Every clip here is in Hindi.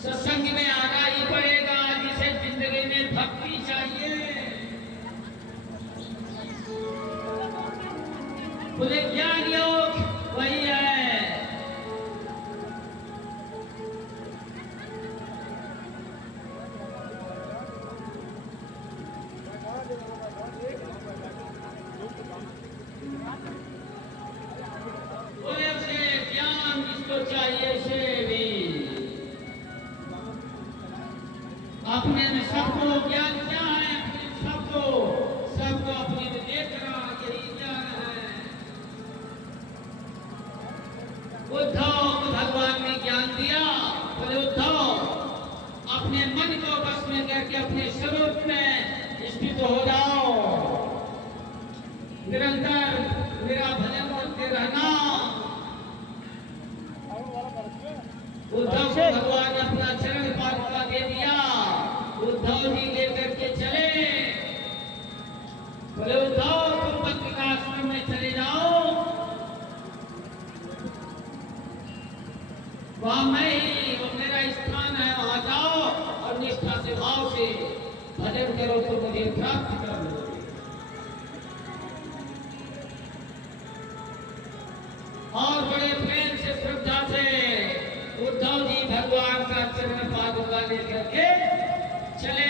सत्संग में आना ही पड़ेगा, जिसे जिंदगी में भक्ति चाहिए। बोले ज्ञान योग वही है। बोले उसे ज्ञान जिसको चाहिए से भी अपने में सबको ज्ञान क्या है, अपने सबको अपने में देख रहा, यही ज्ञान है। उद्धव को भगवान ने ज्ञान दिया। बोले उद्धव अपने मन को बस में करके अपने स्वरूप में स्थित हो जाओ, निरंतर मेरा भजन करते रहना। उद्धव को भगवान ने अपना चरण पादुका दे दिया। उद्धव जी लेकर के चले। बोले उद्धव तुम बद्रिकाश्रम में चले जाओ, वहां मैं ही, वो मेरा स्थान है, वहां जाओ और निष्ठा से भाव से भजन करो तो मुझे प्राप्त कर लो। और बड़े प्रेम से श्रद्धा से उद्धव जी भगवान का चरण पादुका लेकर के चले।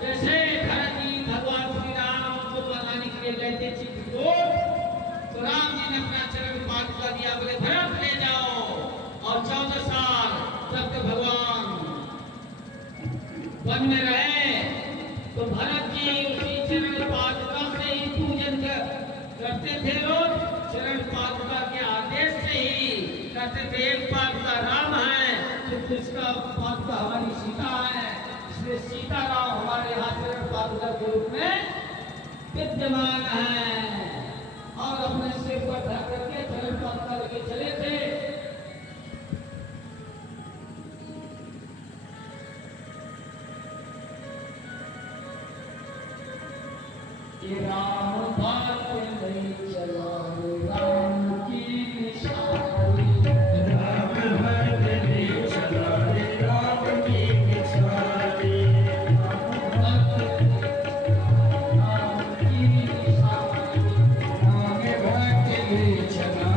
जैसे भरत जी भगवान श्री राम को बनाने के लिए गए थे चित्रकूट, तो राम जी ने अपना चरण पादुका दिया। बोले भरत ले जाओ, और 14 साल जब तक भगवान वन में रहे तो भरत जी उसी चरण पादुका से ही पूजन करते थे। लोग चरण पादुका के आदेश से ही करते थे। एक पादुका राम है तो दूसरा पादुका हमारी सीता है, इसलिए सीता राम हमारे यहाँ चरण पादुका के रूप में विद्यमान है। और अपने सिर पर ढक करके चरण पादुका लेके चले थे। राम बात नहीं चला, राम की निशानी, राम बात नहीं चला, राम की निशानी, राम की निशानी, राम बात नहीं चला,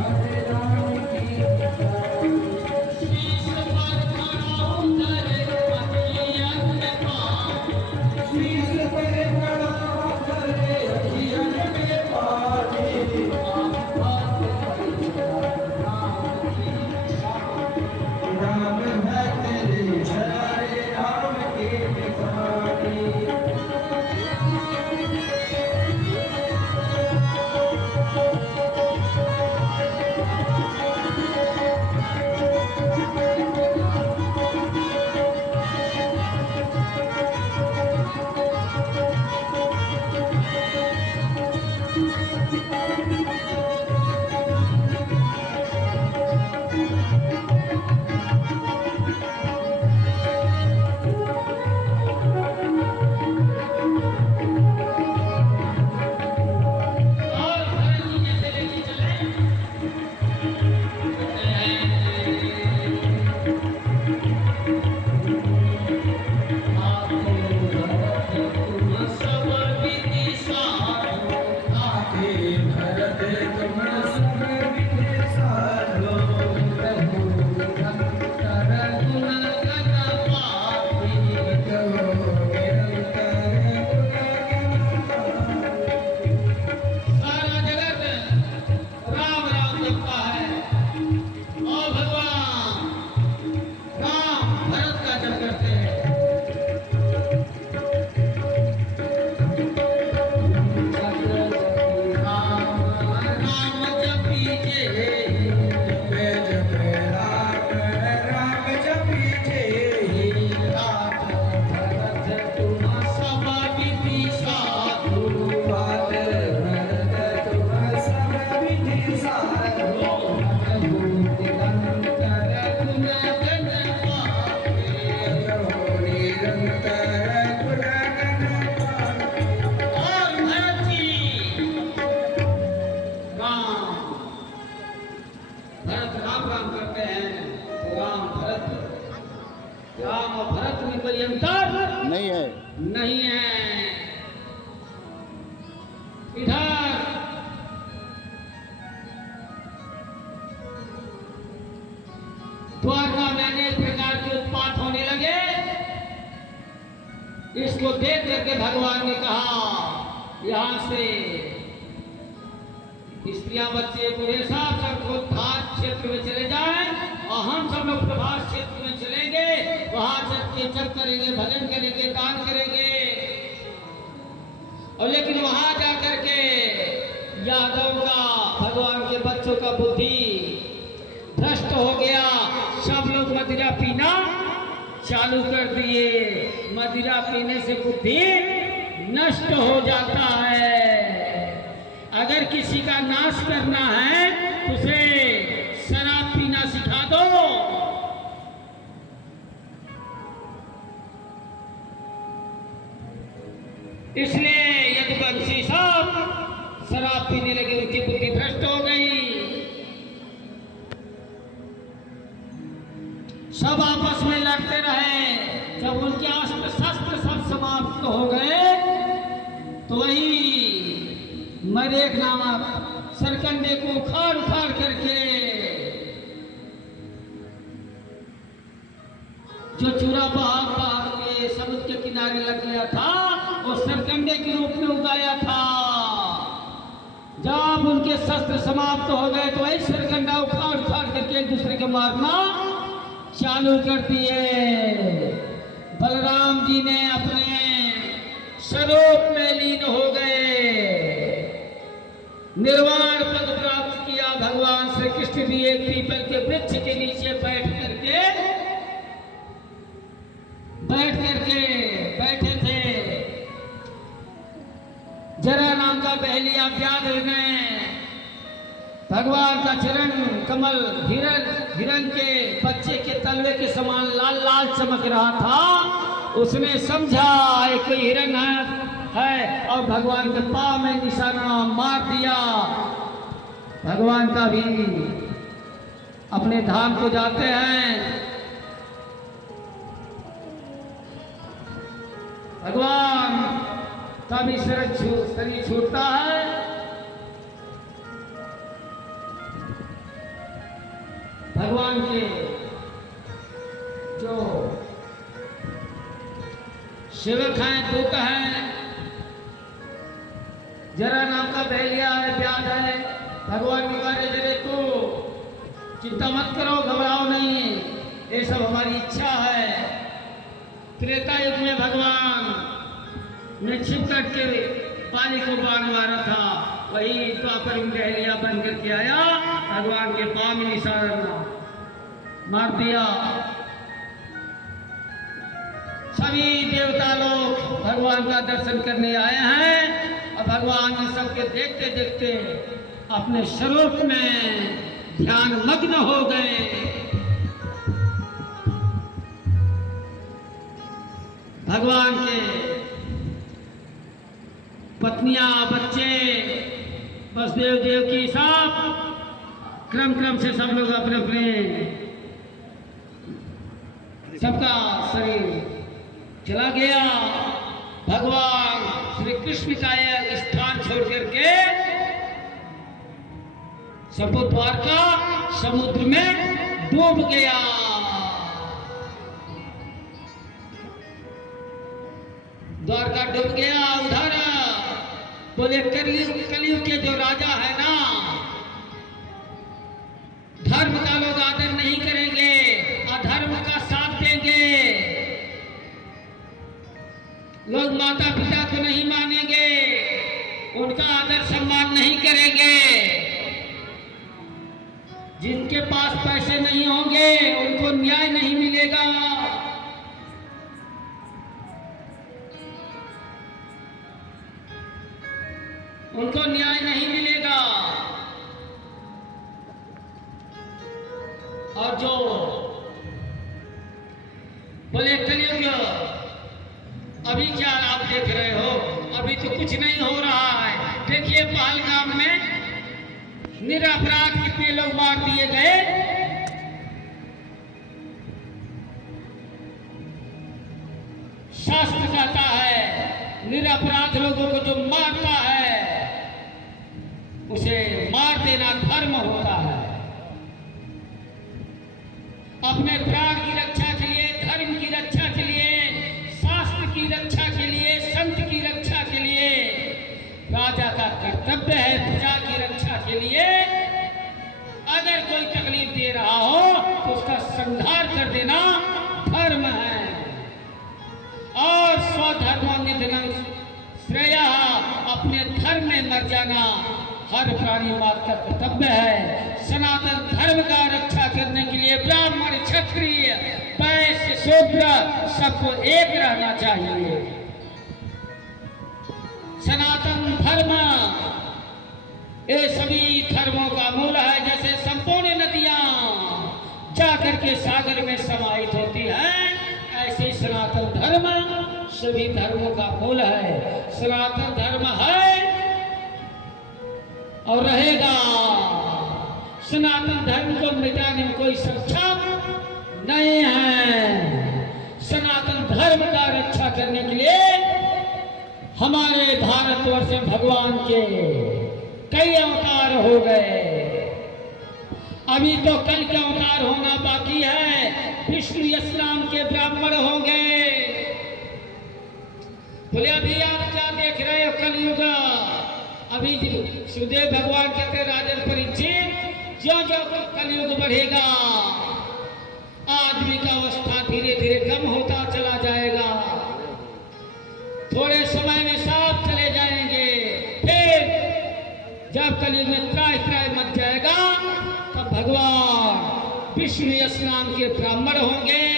भरत राम राम करते हैं तो राम और भरत में कोई अंतर नहीं है। नहीं है। इधर द्वारका में अनेक प्रकार के उत्पात होने लगे। इसको देख करके भगवान ने कहा यहां से स्त्रियां बच्चे बूढ़े सब प्रभात क्षेत्र में चले जाएं और हम सब लोग प्रभात क्षेत्र में चलेंगे, वहां चल के जप करेंगे, भजन करेंगे, दान करेंगे। और लेकिन वहां जाकर के यादव का भगवान के बच्चों का बुद्धि भ्रष्ट हो गया। सब लोग मदिरा पीना चालू कर दिए। मदिरा पीने से बुद्धि नष्ट हो जाता है। अगर किसी का नाश करना है तो उसे शराब पीना सिखा दो। इसलिए यदुवंशी सब शराब पीने लगे, उनकी बुद्धि भ्रष्ट हो गई। सब आपस में लड़ते रहे। जब उनके अस्त्र शस्त्र सब समाप्त हो गए तो वही मरेख नामक सरकंडे को उखाड़ उखाड़ करके जो चूरा पहाड़ के समुद्र के किनारे लग गया था वो सरकंडे के रूप में उगाया था। जब उनके शस्त्र समाप्त हो गए तो वही सरकंडा उखाड़ उखाड़ करके एक दूसरे को मारना चालू कर दिए। बलराम जी ने अपने स्वरूप में लीन हो गए, निर्वाण पद प्राप्त किया। भगवान श्री कृष्ण भी एक पीपल के वृक्ष के नीचे बैठ करके बैठे थे। जरा नाम का बहलिया व्याध ने भगवान का चरण कमल हिरण के बच्चे के तलवे के समान लाल लाल चमक रहा था। उसने समझा एक कोई हिरण है और भगवान के पांव में निशाना मार दिया। भगवान का भी अपने धाम को जाते हैं। भगवान का भी शरीर छूटता है। भगवान के जो सेवक हैं, दूत हैं, जरा नाम का बहलिया है, व्याध है। भगवान के बारे जरे तो चिंता मत करो, घबराओ नहीं, ये सब हमारी इच्छा है। त्रेता युग में भगवान ने छिप करके पानी को बाण मारा था, वही द्वापर में बहलिया बन करके आया, भगवान के पांव में निशाना मार दिया। सभी देवता लोग भगवान का दर्शन करने आए हैं और भगवान ने सबके देखते देखते अपने स्वरूप में ध्यान मग्न हो गए। भगवान के पत्नियां, बच्चे, वसुदेव देव की सब क्रम से सब लोग अपने अपने सबका शरीर चला गया। भगवान श्री कृष्ण का यह स्थान छोड़ करके सबको द्वारका समुद्र में डूब गया। द्वारका डूब गया। उधर बोले कलयुग के जो राजा है ना, धर्म का लोग आदर नहीं करेंगे, अधर्म का साथ देंगे। लोग माता पिता को नहीं मानेंगे, उनका आदर सम्मान नहीं करेंगे। जिनके पास पैसे नहीं होंगे उनको न्याय नहीं मिलेगा। उनको न्याय नहीं मिलेगा। और जो बोले कलयुग, अभी क्या आप देख रहे हो, अभी तो कुछ नहीं हो रहा है। देखिए पहलगाम में निरपराध कितने लोग मार दिए गए। शास्त्र कहता है निरपराध लोगों को जो मारता है उसे मार देना धर्म होता है। अपने प्राण की रक्षा के लिए, धर्म की रक्षा के लिए, शास्त्र की रक्षा के लिए, संत की रक्षा के लिए राजा का कर्तव्य है। प्रजा की रक्षा के लिए अगर कोई तकलीफ दे रहा हो तो उसका संहार कर देना धर्म है। और स्वधर्म निधनं श्रेया, अपने धर्म में मर जाना हर प्राणी मात्र का कर्तव्य है। सनातन धर्म का रक्षा करने के लिए ब्राह्मण, क्षत्रिय, वैश्य, शूद्र सबको एक रहना चाहिए। सनातन धर्म ये सभी धर्मों का मूल है। जैसे संपूर्ण नदियां जाकर के सागर में समाहित होती हैं, ऐसे सनातन धर्म सभी धर्मों का मूल है। सनातन धर्म है और रहेगा। सनातन धर्म को मिटाने में कोई सक्षम नहीं है। सनातन धर्म का रक्षा करने के लिए हमारे भारतवर्ष में भगवान के कई अवतार हो गए। अभी तो कल का अवतार होना बाकी है। विष्णु यश नाम के ब्राह्मण होंगे। बोले अभी आप क्या देख रहे हो कलयुग। अभी सुखदेव भगवान कहते राजन परीक्षित, ज्यों ज्यों कलयुग बढ़ेगा आदमी का अवस्था धीरे धीरे कम होता चला जाएगा। थोड़े समय में सब चले जाएंगे। फिर जब कलयुग में त्राय त्राय मच जाएगा तब भगवान विष्णु यश नाम के ब्राह्मण होंगे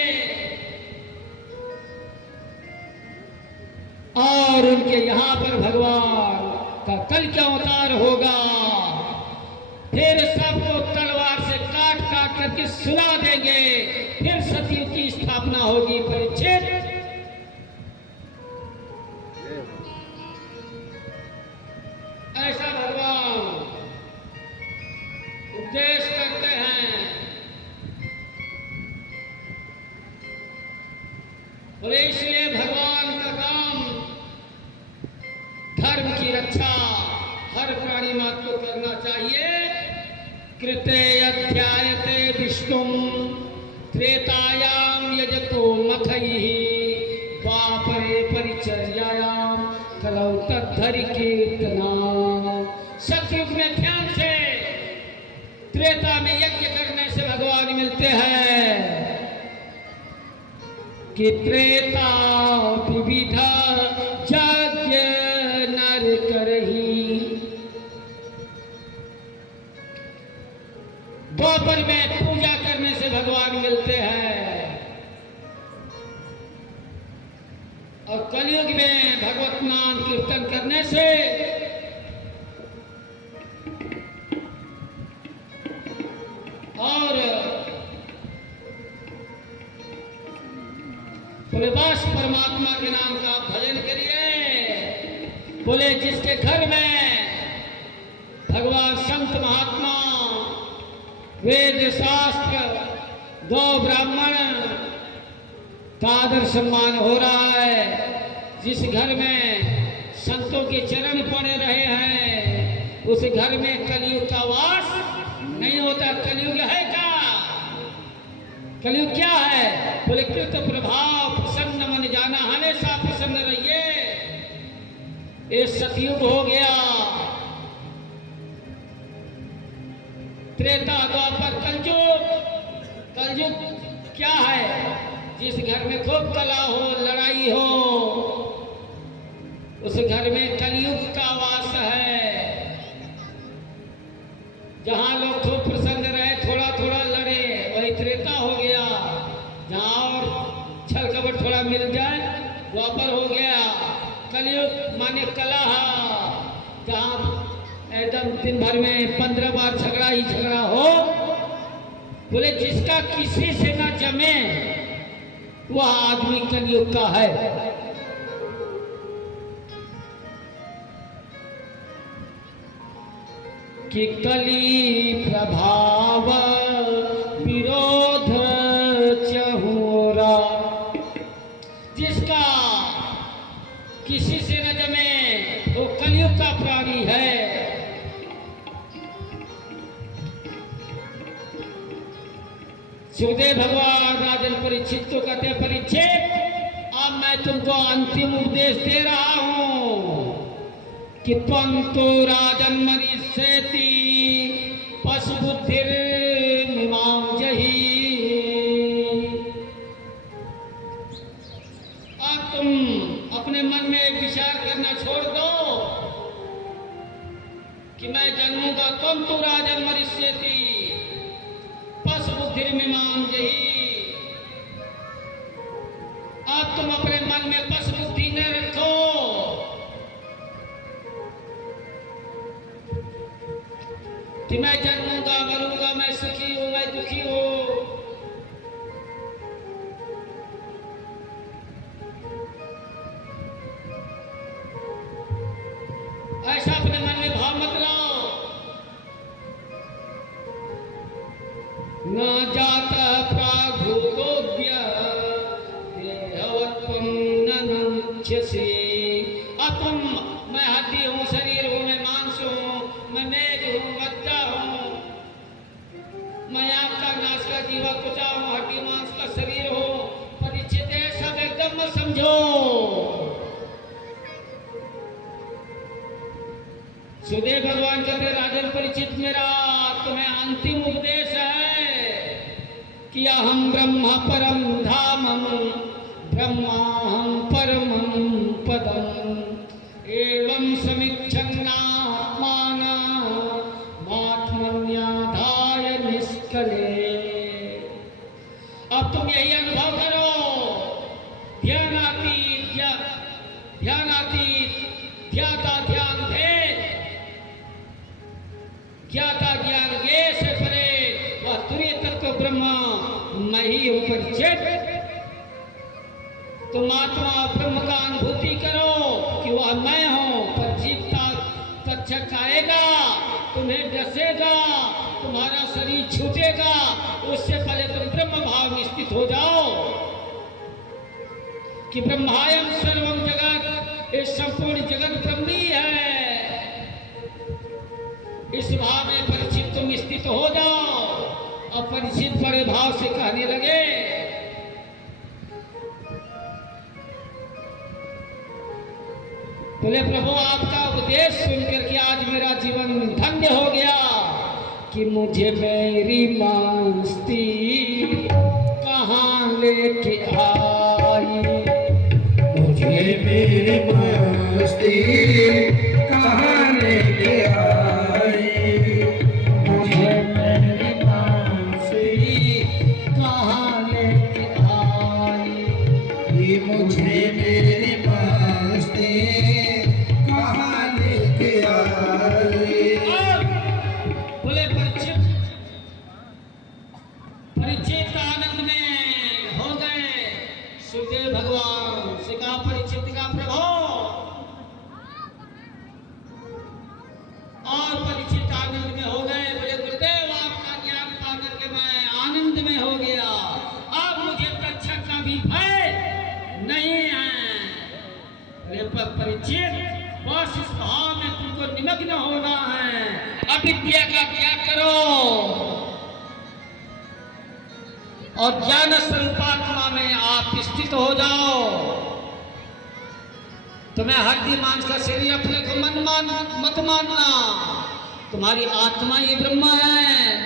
और उनके यहाँ पर भगवान का कल क्या अवतार होगा। फिर सबको तलवार से काट काट करके सुला देंगे। फिर सतयुग की स्थापना होगी। परीक्षित, ऐसा भगवान उपदेश करते हैं। और इसलिए भगवान का काम धर्म की रक्षा हर प्राणी मात्र को करना चाहिए। कृते अध्यायते विष्णुम त्रेतायाम यजतो मखैः द्वापरे परिचर्यायाम कलौ तद्धरि कीर्तनाम्। सतयुग में ध्यान से, त्रेता में यज्ञ करने से भगवान मिलते हैं कि त्रेता विविधा यज्ञ नर करही। द्वापर में पूजा करने से भगवान मिलते हैं और कलयुग में भगवत नाम कीर्तन करने से और बस परमात्मा के नाम का भजन करिए। बोले जिसके घर में भगवान संत महात्मा, वेद शास्त्र, गौ ब्राह्मण का आदर सम्मान हो रहा है, जिस घर में संतों के चरण पड़े रहे हैं, उस घर में कलयुग का वास नहीं होता। कलयुग है क्या? कलयुग क्या है? बोले कृत प्रभाव प्रसन्न मन जाना, हमेशा प्रसन्न रहिए। ये सतयुग हो गया। त्रेता द्वापर कलयुग। कलयुग क्या है? जिस घर में खूब कला हो, लड़ाई हो, उस घर में कलयुग का वास है। जहां लोग खूब प्रसन्न रहे, थोड़ा थोड़ा लड़े, वही त्रेता हो गया। जहां और छल कपट थोड़ा मिल जाए, द्वापर हो गया। कलयुग माने कला। जहां एकदम दिन भर में 15 बार झगड़ा ही झगड़ा हो, बोले जिसका किसी से ना जमे वह आदमी कलयुग का है। कि कली प्रभाव विरोध चहुरा, जिसका किसी से न जमे वो कलयुग का प्राणी है। सुखदेव भगवान राजन परीक्षित को कहते हैं, परीक्षित अब मैं तुमको अंतिम उपदेश दे रहा हूं कि त्वं तो राजन मरीष्यति पशु बुद्धिर मीमांस जहि। अब तुम अपने मन में एक विचार करना छोड़ दो कि मैं जन्मूंगा, त्वं तो राजन मरीष्यति पशु बुद्धिर मीमांस जहि। अब तुम अपने मन में पशु बुद्धि न रखो कि मैं जन्मूंगा, मरूंगा, मैं सुखी हूं, मैं दुखी हूं। ऐसा अपने मन में भाव मत लाओ। न जाता प्रागभूतोद्य देहवत्वं न मुच्यसे। अब तुम, मैं हड्डी हूं, शरीर हूं, मैं मांस हूं, मैं मेज हूं, बच्चा हूं, मैं आपका नाश का जीवा त्वचा हूं, हड्डी मांस का शरीर हूं। परीक्षित है, सब एकदम मत समझो। सुखदेव भगवान कहते राजन परीक्षित, मेरा तुम्हें अंतिम उपदेश है कि अहम ब्रह्म परम धामम ब्रह्माहम परमं पदम एवं समीक्षन्नात्मान आत्मन्याधाय निष्कले। अब तुम यही अनुभव करो, ध्यानातीत ध्याता ध्यान भेद, ज्ञाता ज्ञान ज्ञे से परे वह तुरीय तत्व ब्रह्म मैं ही हूं। परीक्षित, तुम आत्मा ब्रह्म का अनुभूति करो कि वह मैं हूं। पर जीता तक्षक आएगा, तुम्हें डसेगा, तुम्हारा शरीर छूटेगा, उससे पहले तुम ब्रह्म भाव में स्थित हो जाओ कि ब्रह्मायम सर्वम जगत, इस संपूर्ण जगत ब्रह्मी है। इस भाव में परिचित तुम स्थित हो जाओ। और परिचित बड़े भाव से कहने लगे, बोले प्रभु आपका उपदेश सुनकर के आज मेरा जीवन धन्य हो गया कि मुझे मेरी मस्ती कहाँ लेके आई। मुझे मेरी मस्ती कहाँ लेके आई। मुझे मेरी मस्ती कहाँ लेके आई। ये मुझे मेरी मस्ती कहाँ लेके आई। बोले परीक्षित आनंद में हो गए। सुखदेव भगवान से कहा, परीक्षित का प्रभु, और परीक्षित आनंद में हो गए। बोले गुरुदेव आपका ज्ञान पा करके मैं आनंद में हो गया, अब मुझे तक्षक का भी भय नहीं है। बोले परीक्षित, बस इस भाव में तुमको निमग्न होना है, अविद्या का त्याग करो और ज्ञान स्वरूपात्मा में आप स्थित हो जाओ। तुम्हें हड्डी मांस का शरीर अपने को मत मानना। तुम्हारी आत्मा ही ब्रह्म है,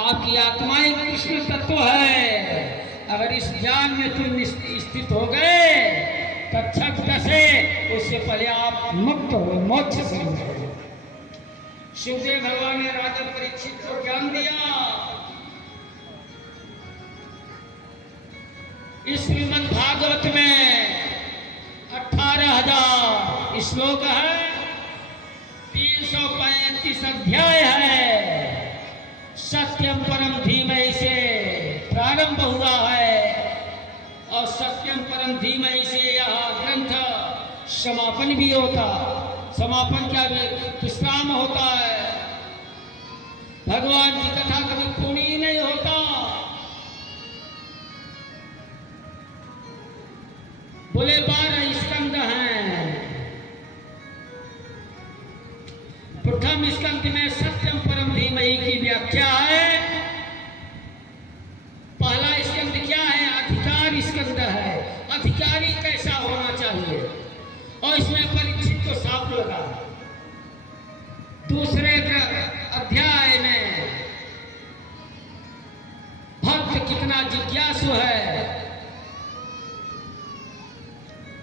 आपकी आत्मा ही कृष्ण तत्व है। अगर इस ज्ञान में तुम स्थित हो गए, तक्षक डसे, उससे पहले आप मुक्त हो, मोक्ष से हो। शिवदेव भगवान ने राजा परीक्षित को ज्ञान दिया। इस श्रीमद् भागवत में 18,000 श्लोक है, 335 अध्याय है। सत्यम परम धीमहि से प्रारंभ हुआ है और सत्यम परम धीमहि से यह ग्रंथ समापन भी होता। समापन क्या विश्राम होता है। भगवान की कथा कभी पूरी ही नहीं होता। बोले 12 स्कंद हैं। प्रथम स्कंद में सत्यम परम धीमहि की व्याख्या है। पहला स्कंद क्या है? अधिकार स्कंद है। अधिकारी कैसा होना चाहिए, और इसमें परीक्षित को साफ लगा। दूसरे अध्याय में भक्त कितना जिज्ञासु है,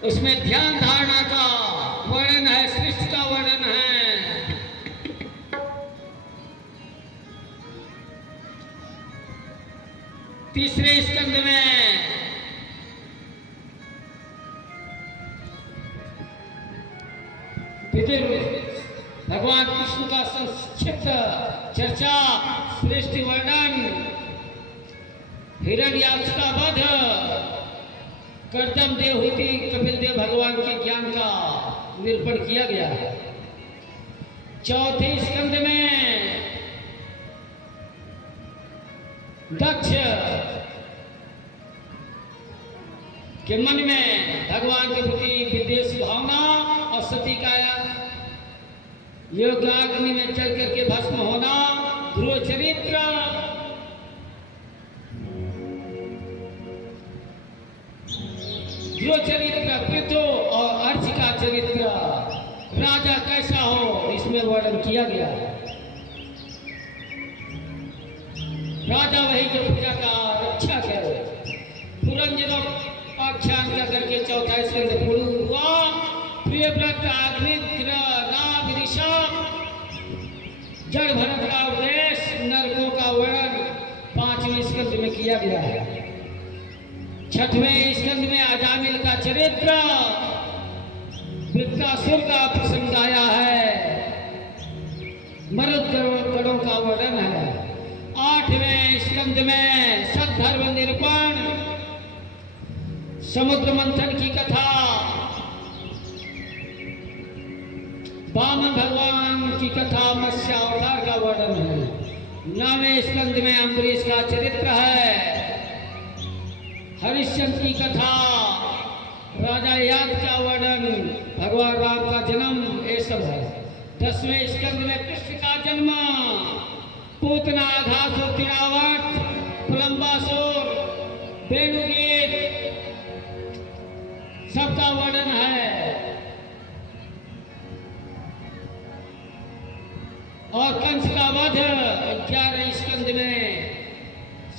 उसमें ध्यान धारणा का वर्णन है, सृष्टि का वर्णन है। तीसरे स्कंद में भगवान कृष्ण का संक्षिप्त चर्चा, सृष्टि वर्णन, हिरण्याक्ष का वध, कर्दम देवहूति कपिल देव भगवान के ज्ञान का निरूपण किया गया है। चौथे स्कंद में दक्ष के मन में भगवान के प्रति विद्वेष भावना और सती का योगाग्नि में चल करके भस्म होना, ध्रुव चरित्र, पृथु और अर्च का चरित्र, राजा कैसा हो इसमें वर्णन किया गया। राजा वही जो प्रजा का रक्षा करे। पुरंजनों आख्यान का करके चौथा स्कंद पूर्ण हुआ। प्रियव्रत, अग्निग्र, नाग, ऋषभ, जड़ भरत का उपदेश, नरकों का वर्णन 5वें स्कंद में किया गया है। 6वें स्कंद में अजामिल का चरित्र, वृत्रासुर का प्रसंग आया है, मरुदगणों का वर्णन है। 8वें स्कंद में सद्धर्म निरूपण, समुद्र मंथन की कथा, वामन भगवान की कथा, मत्स्य अवतार का वर्णन है। 9वें स्कंद में अम्बरीश का चरित्र है, हरिश्चंद्र की कथा, राजा याद का वर्णन, भगवान राम का जन्म, ये सब है। 10वें स्कंद में कृष्ण का जन्म, पूतना, घासुर, तिरावट, प्रलंबासुर, वेणुगीत, सबका वर्णन है। और कंस का वध 11 स्कंद में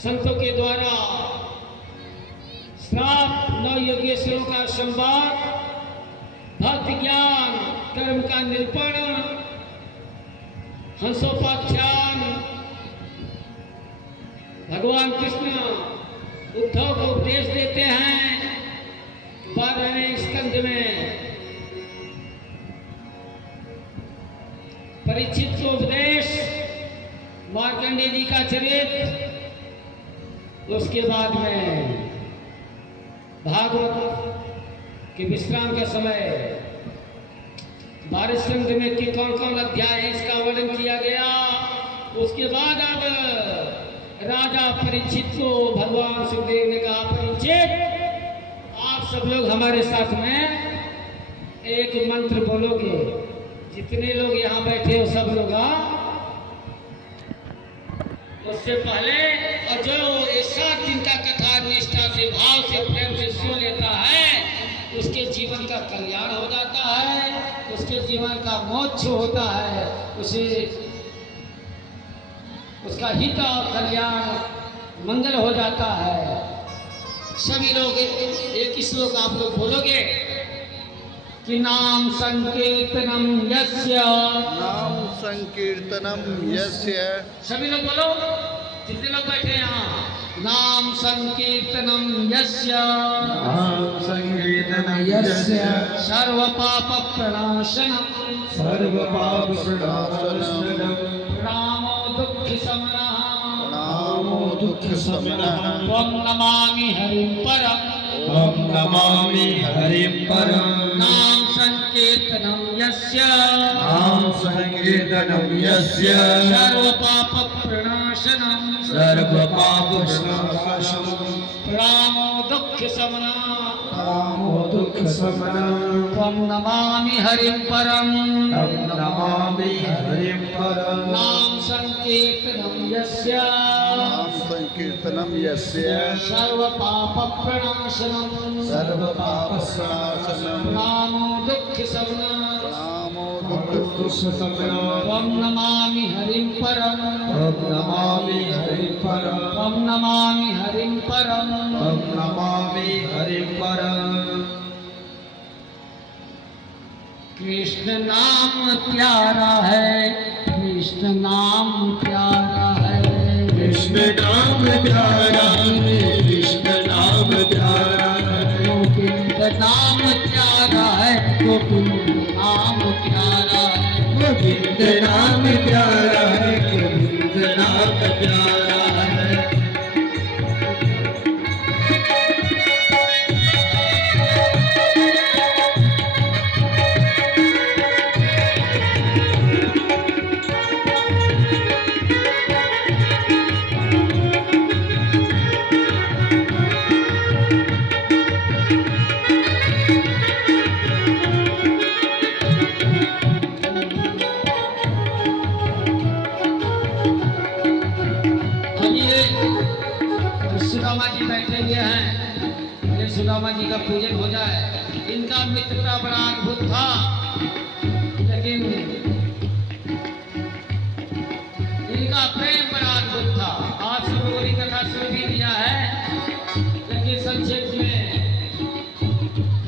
संतों के द्वारा श्राप, 9 योगेश्वरों का संवाद, भक्ति ज्ञान, कर्म का निरूपण, हंसोपाख्यान, भगवान कृष्ण उद्धव को उपदेश देते हैं। 12वें स्कंद में परीक्षित को उपदेश, मार्कंडेय जी का चरित्र। उसके बाद में भागवत के विश्राम का समय 12 स्कंद में कि कौन कौन अध्याय है इसका वर्णन किया गया। उसके बाद अब राजा परीक्षित को भगवान सुखदेव ने कहा, परीक्षित आप सब लोग हमारे साथ में एक मंत्र बोलोगे, जितने लोग यहाँ बैठे हो सब लोग। उससे पहले और जो 7 दिन का कथा निष्ठा से, भाव से, प्रेम से सुन लेता है, उसके जीवन का कल्याण हो जाता है, उसके जीवन का मोक्ष होता है, उसे उसका हित और कल्याण मंगल हो जाता है। सभी लोग एक श्लोक आप लोग बोलोगे कि नाम संकीर्तनम यस्य, नाम संकीर्तनम यस्य, सभी लोग बोलो, जितने लोग बैठे हैं यहाँ, नाम संकीर्तनम यस्य, नाम संकीर्तनम यस्य, सर्व पाप प्रणाशनम, सर्व पाप प्रणाशनम, प्रणामो दुख शमनः, प्रणामो दुख शमनः, त्वं नमामि हरिं परम्, त्वं नमामि हरिं परम्। नाम संकीर्तनं यस्य नाम संकीर्तनं यस्य सर्वपाप प्रणाशनं सर्वपापविनाशनं प्रणामो दुःख शमना नामो दुःखशमनं त्वं नमामि हरिं परं तं नमामि हरिं परं नाम संकीर्तनं यस्य नाम संकीर्तनं यस्य सर्वपाप प्रणाशनं सर्वपापविनाशनं नामो दुःख शमना नामो दुःखशमनं त्वं नमामि हरिं परं तं नमामि हरिं परं त्वं नमामि हरिं परं तं नमामि हरिं परं कृष्ण नाम प्यारा है कृष्ण नाम प्यारा है कृष्ण नाम प्यारा है कृष्ण नाम प्यारा है गोविंद नाम प्यारा है गोविंद नाम प्यारा है गोविंद नाम प्यारा है गोविंद नाम प्यारा है अब ये सुदामा जी बैठे हुए हैं ये सुदामा जी का पूजन हो जाए इनका मित्रता बड़ा अद्भुत था लेकिन इनका प्रेम बड़ा अद्भुत था आज सब लोगों ने कथा सुन भी लिया है लेकिन संक्षेप में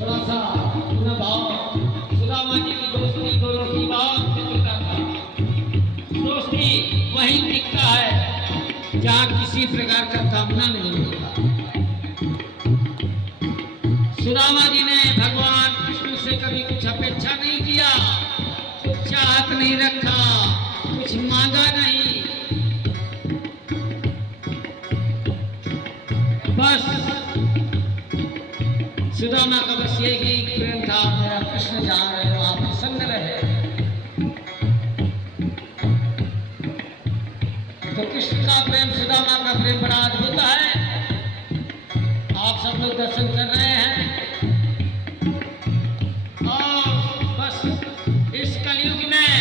थोड़ा सा पुनः भाव सुदामा जी की दोस्ती दोनों की बहुत मित्रता था दोस्ती वही दिखता है जहाँ किसी प्रकार का कामना नहीं होता सुदामा जी ने भगवान कृष्ण से कभी कुछ अपेक्षा नहीं किया कुछ चाहत नहीं रखा कुछ मांगा नहीं बस सुदामा का बस एक ही प्रेम था मेरा कृष्ण जहाँ रहे वहाँ प्रसन्न रहे तो कृष्ण का प्रेम सुदामा का प्रेम बड़ा अद्भुत है आप सब लोग दर्शन कर रहे हैं और बस इस कलयुग में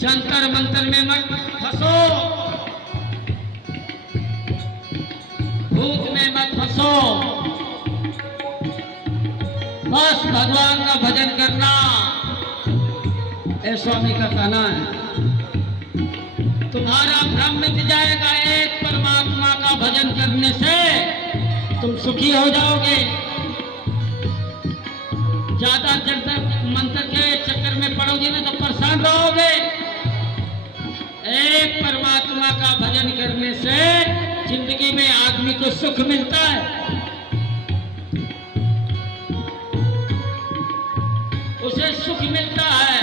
जंतर मंतर में मत फंसो भूत में मत फंसो बस भगवान का भजन करना ये स्वामी का कहना है तुम्हारा भ्रम मिट जाएगा एक परमात्मा का भजन करने से तुम सुखी हो जाओगे ज्यादा जंतर मंत्र के चक्कर में पड़ोगे ना तो परेशान रहोगे एक परमात्मा का भजन करने से जिंदगी में आदमी को सुख मिलता है उसे सुख मिलता है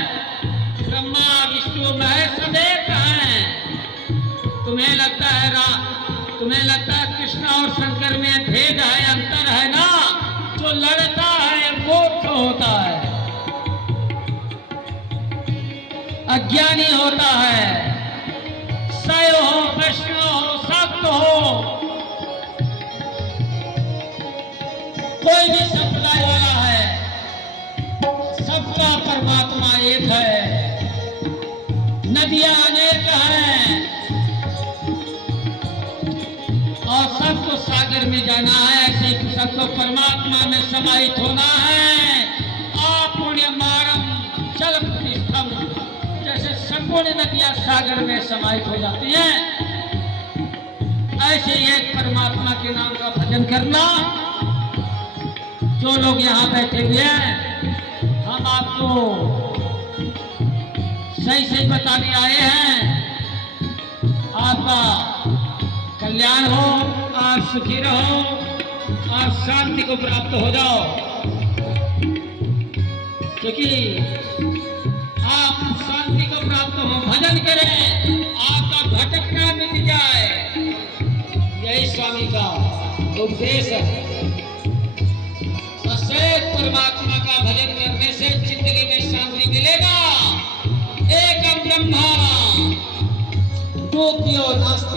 ब्रह्मा विष्णु महेश सब एक हैं तुम्हें लगता है कृष्ण और शंकर में भेद है अंतर है ना जो लड़ता है मोक्ष होता है अज्ञानी होता है शैव हो वैष्णव हो शाक्त हो कोई भी संप्रदाय वाला है सबका परमात्मा एक है नदियां अनेक हैं और सबको सागर में जाना है ऐसे ही सबको परमात्मा में समाहित होना है आप पुण्य मारम जल प्रतिष्ठम जैसे संपूर्ण नदियां सागर में समाहित हो जाती हैं ऐसे एक परमात्मा के नाम का भजन करना जो लोग यहाँ बैठे हुए हैं हम आपको सही सही बताने आए हैं आपका कल्याण हो आप सुखी रहो आप शांति को प्राप्त हो जाओ क्योंकि आप शांति को प्राप्त हो भजन करें आपका भटकना मिट जाए यही स्वामी का उपदेश है परमात्मा का भजन करने से जिंदगी में शांति मिलेगा। एकम ब्रह्मा, ज्योतियो नास्ति